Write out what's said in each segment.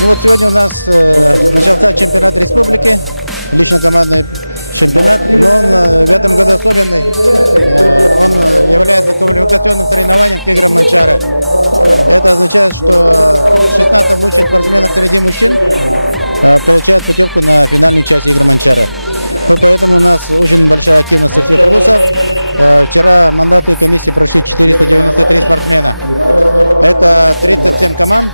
Ну вот сегодня у нас начался чемпионат республики, лично-командный чемпионат, но он в этом году особенный. Он является квалификационным соревнованием к играм Манчары. Это означает, что 16 лучших спортсменов среди мужчин получают путевку на финальную часть игр Манчары. И поэтому у нас очень большая активность со всех вузов. Вчера мандаты комиссии прошли 493 спортсмена. Это 37 команд.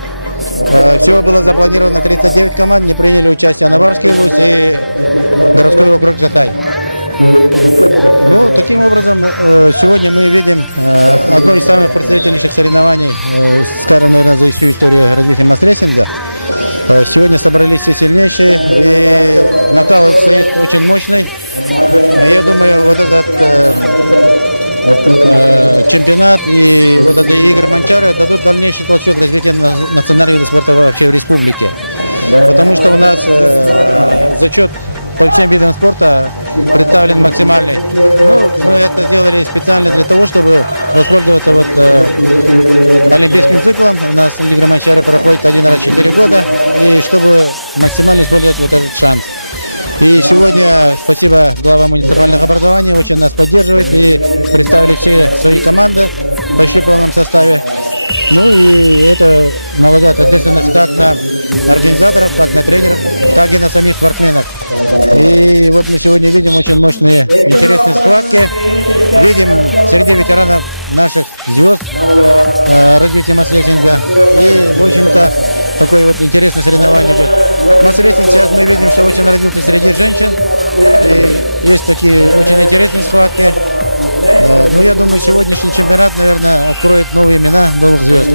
Всего было запланировано 39 команд, не приняли участие Наварский вуз и городской округ Жатай. Ну, таким образом, сегодня мы видим одно из самых представительнейших соревнований, скажем, наверное, за всю историю развития масс-реслинга. Сегодня собрались все сильнейшие, и нокаут стоит очень мощный. Я думаю, вот этот чемпионат и вот эти игры Манчары дадут дальнейший толчок развития национального вида спорта вообще в республике. Потому что у нас зачет по всем видам спорта представлен максимальный. Ну, мы это сделали специально для того, чтобы воспользоваться вот олимпийским циклом. У нас игры Манчары проходят один раз в 4 года, и чтобы максимально использовать вот этот шанс. И сегодня спасибо главам муниципальных образований, очень нас поддерживает, и представили все свои команды почти в полном составе. Ну и это налагает ответственность как на организаторов, так на тренеров, так и на самих спортсменов. И вот мы сегодня видим очень мощные, интересные схватки. Видим среди ветеранов наших звезд развития масс-реслинга. И, в общем-то, такое вот интересное соревнование идет. Масс-реслинг сейчас мы видим, что очень развился среди женщин. И есть такие очень интересные схватки. Ну, я думаю, сегодняшний чемпионат, наверное, откроет новые имена новых звезд.